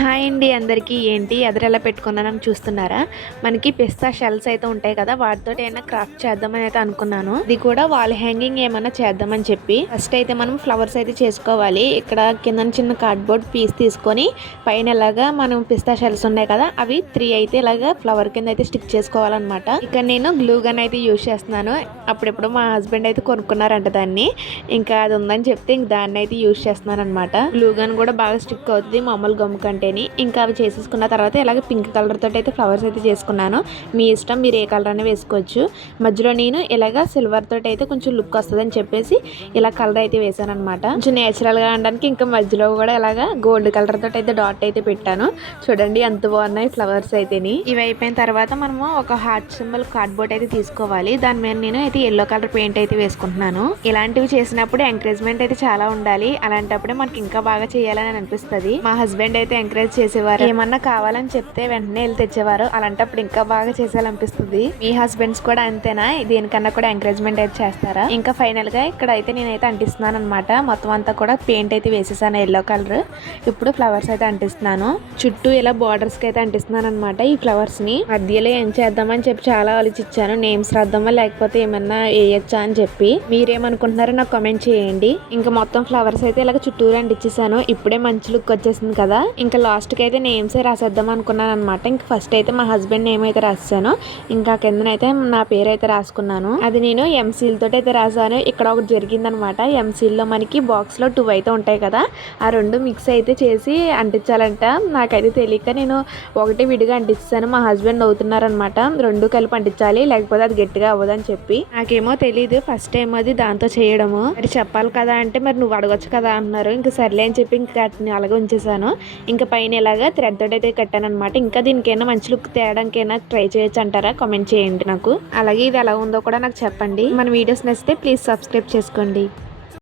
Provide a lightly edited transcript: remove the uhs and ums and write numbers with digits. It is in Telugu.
హాయ్ అండి అందరికీ. ఏంటి ఎదరెలా పెట్టుకున్నానని చూస్తున్నారా? మనకి పిస్తా షెల్స్ అయితే ఉంటాయి కదా, వాటితో ఏమైనా క్రాఫ్ట్ చేద్దామని అయితే అనుకున్నాను. ఇది కూడా వాల్ హ్యాంగింగ్ ఏమైనా చేద్దామని చెప్పి ఫస్ట్ అయితే మనం ఫ్లవర్స్ అయితే చేసుకోవాలి. ఇక్కడ కింద చిన్న కార్డ్బోర్డ్ పీస్ తీసుకొని పైన ఇలాగా మనం పిస్తా షెల్స్ ఉన్నాయి కదా, అవి 3 అయితే ఇలాగా ఫ్లవర్ కింద అయితే స్టిక్ చేసుకోవాలన్నమాట. ఇక్కడ నేను గ్లూ గన్ అయితే యూజ్ చేస్తున్నాను. అప్పుడెప్పుడు మా హస్బెండ్ అయితే కొనుక్కున్నారంట దాన్ని, ఇంకా అది ఉందని చెప్తే ఇంక దాన్ని అయితే యూజ్ చేస్తున్నాను అనమాట. గ్లూ గన్ కూడా బాగా స్టిక్ అవుతుంది మామూలు గమ్ కంటే. ఇంకా అవి చేసేసుకున్న తర్వాత ఇలాగే పింక్ కలర్ తోటి అయితే ఫ్లవర్స్ అయితే చేసుకున్నాను. మీ ఇష్టం, మీరు ఏ కలర్ అయినా వేసుకోవచ్చు. మధ్యలో నేను ఇలాగా సిల్వర్ తోటి అయితే కొంచెం లుక్ వస్తుంది అని చెప్పేసి ఇలా కలర్ అయితే వేసాను అనమాట. కొంచెం నేచురల్ గా ఉండడానికి. ఇంకా మధ్యలో కూడా ఇలాగా గోల్డ్ కలర్ తోటి అయితే డాట్ అయితే పెట్టాను. చూడండి ఎంత బాగున్నాయి ఫ్లవర్స్ అయితేని. ఇవి అయిపోయిన తర్వాత మనము ఒక హార్ట్ సింబల్ కార్డ్బోర్డ్ అయితే తీసుకోవాలి. దాని మీద నేను అయితే ఎల్లో కలర్ పెయింట్ అయితే వేసుకుంటున్నాను. ఇలాంటివి చేసినప్పుడు ఎంకరేజ్మెంట్ అయితే చాలా ఉండాలి. అలాంటప్పుడే మనకి ఇంకా బాగా చేయాలని అనిపిస్తుంది. మా హస్బెండ్ అయితే ఎంకరేజ్ చేసేవారు. ఏమన్నా కావాలని చెప్తే వెంటనే వెళ్ళి తెచ్చేవారు. అలాంటప్పుడు ఇంకా బాగా చేసేయాలనిపిస్తుంది. మీ హస్బెండ్స్ కూడా అంతేనా? దేనికన్నా కూడా ఎంకరేజ్మెంట్ అయితే చేస్తారా? ఇంకా ఫైనల్ గా ఇక్కడ అయితే నేనైతే అంటిస్తున్నాను అనమాట. మొత్తం అంతా కూడా పెయింట్ అయితే వేసేసాను ఎల్లో కలర్. ఇప్పుడు ఫ్లవర్స్ అయితే అంటిస్తున్నాను. చుట్టూ ఇలా బార్డర్స్ కి అయితే అంటిస్తున్నాను అనమాట. ఈ ఫ్లవర్స్ ని మధ్యలో ఏం చేద్దామని చెప్పి చాలా ఆలోచించాను. నేమ్స్ రాద్దామా లేకపోతే ఏమన్నా వేయచ్చా అని చెప్పి. మీరేమనుకుంటున్నారో నాకు కామెంట్ చేయండి. ఇంకా మొత్తం ఫ్లవర్స్ అయితే ఇలా చుట్టూరు అంటించేసాను. ఇప్పుడే మంచి లుక్ వచ్చేసింది కదా. ఇంకా లాస్ట్ కి అయితే నేమ్స్ రాసేద్దాం అనుకున్నాను అనమాట. ఇంకా ఫస్ట్ అయితే మా హస్బెండ్ నేమ్ అయితే రాసాను. ఇంకా కిందనైతే నా పేరు అయితే రాసుకున్నాను. అది నేను ఎంసీల్ తోటి అయితే రాసాను. ఇక్కడ ఒకటి జరిగిందనమాట. ఎంసీల్ లో మనకి బాక్స్ లో 2 అయితే ఉంటాయి కదా, ఆ 2 మిక్స్ అయితే చేసి అంటించాలంట. నాకైతే తెలియక నేను ఒకటి విడిగా అంటిస్తాను. మా హస్బెండ్ అవుతున్నారనమాట, 2 కలిపి అంటించాలి లేకపోతే అది గట్టిగా అవ్వదని చెప్పి. నాకేమో తెలియదు ఫస్ట్ టైం అది దాంతో చేయడము. మరి చెప్పాలి కదా అంటే మరి నువ్వు అడగొచ్చు కదా అన్నారు. ఇంకా సర్లే అని చెప్పి ఇంకా అలాగే ఉంచేసాను. ఇంకా పైన ఇలాగా థ్రెడ్ తోటి అయితే కట్టాను అనమాట. ఇంకా దీనికైనా మంచి లుక్ తేయడానికైనా ట్రై చేయొచ్చు అంటారా? కామెంట్ చేయండి నాకు. అలాగే ఇది ఎలా ఉందో కూడా నాకు చెప్పండి. మన వీడియోస్ నచ్చితే ప్లీజ్ సబ్స్క్రైబ్ చేసుకోండి.